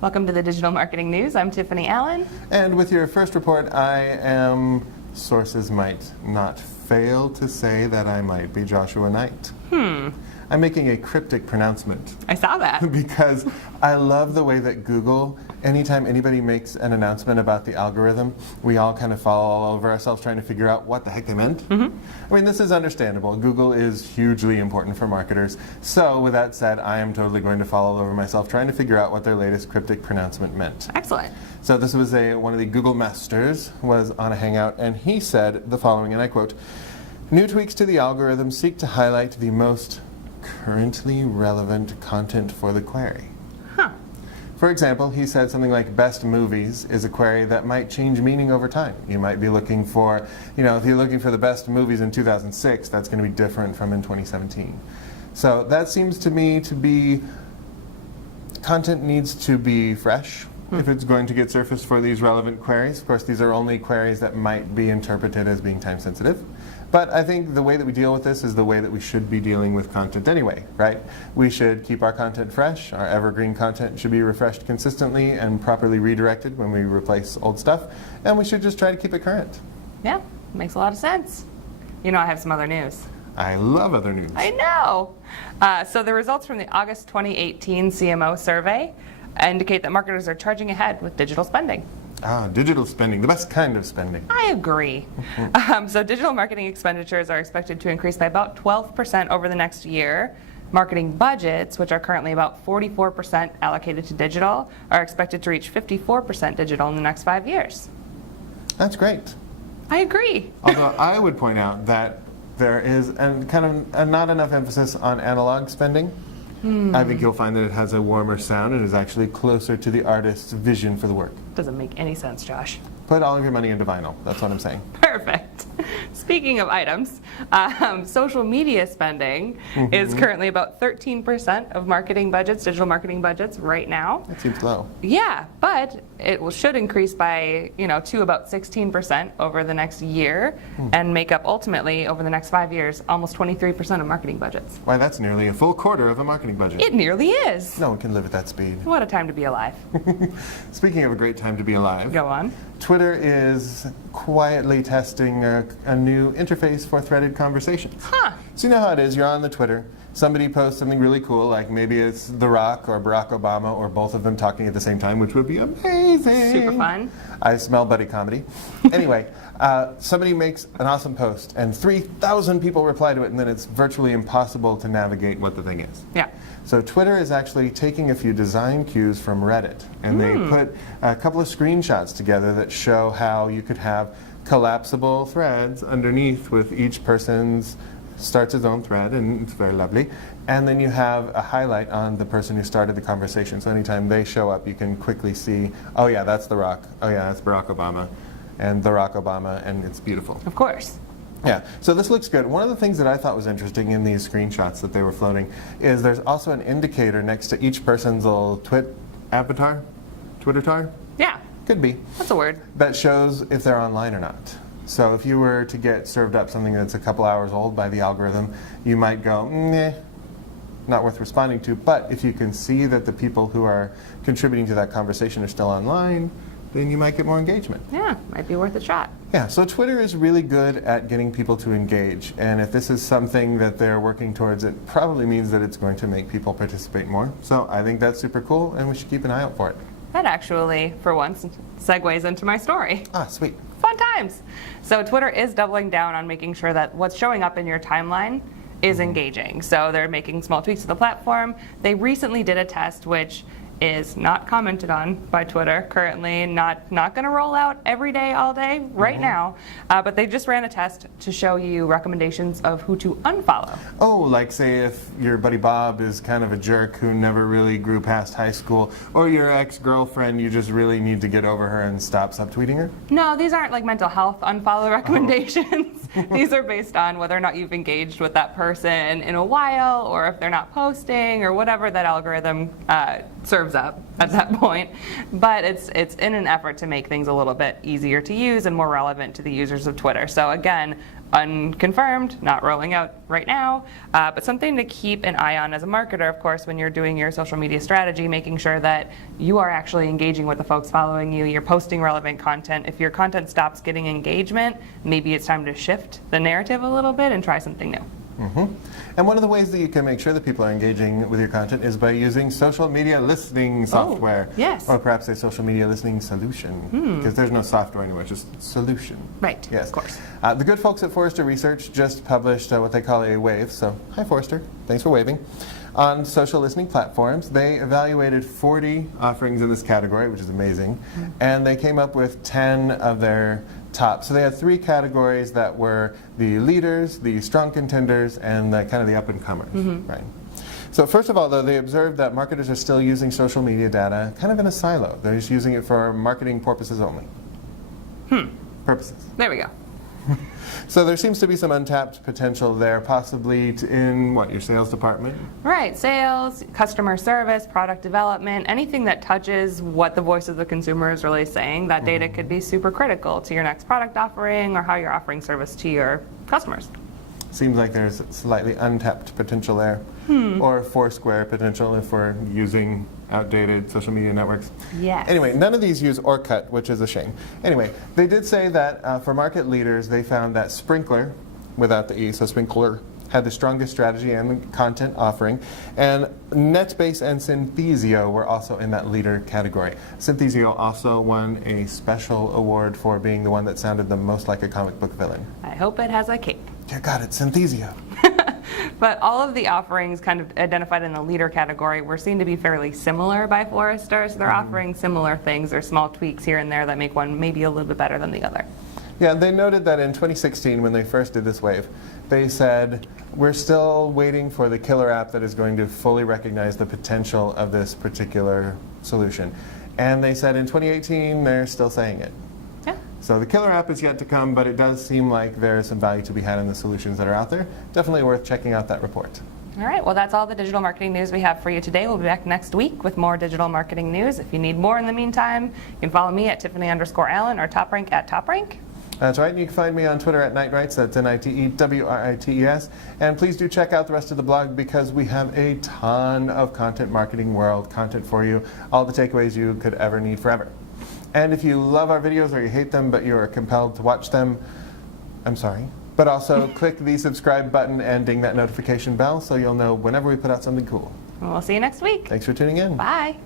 Welcome to the Digital Marketing News. I'm Tiffany Allen. And with your first report, sources might not fail to say that I might be Joshua Knight. I'm making a cryptic pronouncement. I saw that. Because I love the way that Google, anytime anybody makes an announcement about the algorithm, we all kind of fall all over ourselves trying to figure out what the heck they meant. I mean, this is understandable. Google is hugely important for marketers. So with that said, I am totally going to fall all over myself trying to figure out what their latest cryptic pronouncement meant. Excellent. So this was one of the Google masters was on a Hangout, and he said the following, and I quote, "New tweaks to the algorithm seek to highlight the most currently relevant content for the query." For example, he said something like best movies is a query that might change meaning over time. You might be looking for, if you're looking for the best movies in 2006, that's going to be different from in 2017. So that seems to me to be, content needs to be fresh if it's going to get surfaced for these relevant queries. Of course, these are only queries that might be interpreted as being time sensitive. But I think the way that we deal with this is the way that we should be dealing with content anyway, right? We should keep our content fresh. Our evergreen content should be refreshed consistently and properly redirected when we replace old stuff. And we should just try to keep it current. Yeah, makes a lot of sense. I have some other news. I love other news. I know. So the results from the August 2018 CMO Survey indicate that marketers are charging ahead with digital spending. Digital spending, the best kind of spending. I agree. So digital marketing expenditures are expected to increase by about 12% over the next year. Marketing budgets, which are currently about 44% allocated to digital, are expected to reach 54% digital in the next 5 years. That's great. I agree. Although I would point out that there is not enough emphasis on analog spending. I think you'll find that it has a warmer sound and is actually closer to the artist's vision for the work. Doesn't make any sense, Josh. Put all of your money into vinyl. That's what I'm saying. Perfect. Speaking of items, social media spending is currently about 13% of marketing budgets, digital marketing budgets right now. That seems low. Yeah, but it should increase by, to about 16% over the next year and make up ultimately over the next 5 years almost 23% of marketing budgets. Why, that's nearly a full quarter of a marketing budget. It nearly is. No one can live at that speed. What a time to be alive. Speaking of a great time to be alive. Go on. Twitter is quietly testing a new interface for threaded conversations. So you know how it is, you're on the Twitter, somebody posts something really cool, like maybe it's The Rock or Barack Obama or both of them talking at the same time, which would be amazing. Super fun. I smell buddy comedy. Anyway, somebody makes an awesome post and 3,000 people reply to it, and then it's virtually impossible to navigate what the thing is. Yeah. So Twitter is actually taking a few design cues from Reddit, and they put a couple of screenshots together that show how you could have collapsible threads underneath with each person's starts his own thread, and it's very lovely. And then you have a highlight on the person who started the conversation. So anytime they show up, you can quickly see, oh yeah, that's The Rock. Oh yeah, that's Barack Obama. And Barack Obama, and it's beautiful. Of course. Yeah, so this looks good. One of the things that I thought was interesting in these screenshots that they were floating is there's also an indicator next to each person's little Twitter-tar? Yeah. Could be. That's a word. That shows if they're online or not. So if you were to get served up something that's a couple hours old by the algorithm, you might go, nah, not worth responding to. But if you can see that the people who are contributing to that conversation are still online, then you might get more engagement. Yeah, might be worth a shot. Yeah, so Twitter is really good at getting people to engage. And if this is something that they're working towards, it probably means that it's going to make people participate more. So I think that's super cool, and we should keep an eye out for it. That actually, for once, segues into my story. Sweet. Fun times. So Twitter is doubling down on making sure that what's showing up in your timeline is engaging. So they're making small tweaks to the platform. They recently did a test which is not commented on by Twitter currently, not going to roll out every day, all day, right now, but they just ran a test to show you recommendations of who to unfollow. Oh, like say if your buddy Bob is kind of a jerk who never really grew past high school, or your ex-girlfriend, you just really need to get over her and stop subtweeting her? No, these aren't like mental health unfollow recommendations. These are based on whether or not you've engaged with that person in a while, or if they're not posting, or whatever that algorithm serves up at that point. But it's in an effort to make things a little bit easier to use and more relevant to the users of Twitter. So again, unconfirmed, not rolling out right now, but something to keep an eye on as a marketer, of course, when you're doing your social media strategy, making sure that you are actually engaging with the folks following you, you're posting relevant content. If your content stops getting engagement, maybe it's time to shift the narrative a little bit and try something new. And one of the ways that you can make sure that people are engaging with your content is by using social media listening software. Yes. Or perhaps a social media listening solution. Because there's no software anymore, just solution. Right, yes. of course. The good folks at Forrester Research just published what they call a wave. So, hi Forrester, thanks for waving. On social listening platforms, they evaluated 40 offerings in this category, which is amazing. And they came up with 10 of their top. So they had 3 categories that were the leaders, the strong contenders, and the kind of the up-and-comers. Right. So first of all, though, they observed that marketers are still using social media data kind of in a silo. They're just using it for marketing purposes only. Purposes. There we go. So there seems to be some untapped potential there, possibly in, what, your sales department? Right, sales, customer service, product development, anything that touches what the voice of the consumer is really saying. That data could be super critical to your next product offering or how you're offering service to your customers. Seems like there's slightly untapped potential there. Or Foursquare potential if we're using outdated social media networks. Yes. Anyway, none of these use Orkut, which is a shame. Anyway, they did say that for market leaders, they found that Sprinkler, without the E, so Sprinkler, had the strongest strategy and content offering. And NetBase and Synthesio were also in that leader category. Synthesio also won a special award for being the one that sounded the most like a comic book villain. I hope it has a cape. Yeah, got it, Synthesio. But all of the offerings kind of identified in the leader category were seen to be fairly similar by Forrester. So they're offering similar things. There's small tweaks here and there that make one maybe a little bit better than the other. Yeah, they noted that in 2016, when they first did this wave, they said, we're still waiting for the killer app that is going to fully recognize the potential of this particular solution. And they said in 2018, they're still saying it. Yeah. So the killer app is yet to come, but it does seem like there is some value to be had in the solutions that are out there. Definitely worth checking out that report. All right, well, that's all the digital marketing news we have for you today. We'll be back next week with more digital marketing news. If you need more in the meantime, you can follow me at Tiffany_Allen or TopRank at TopRank. That's right, and you can find me on Twitter at Nightrights, that's NITEWRITES. And please do check out the rest of the blog because we have a ton of content marketing world content for you, all the takeaways you could ever need forever. And if you love our videos or you hate them but you are compelled to watch them, I'm sorry. But also click the subscribe button and ding that notification bell so you'll know whenever we put out something cool. We'll see you next week. Thanks for tuning in. Bye.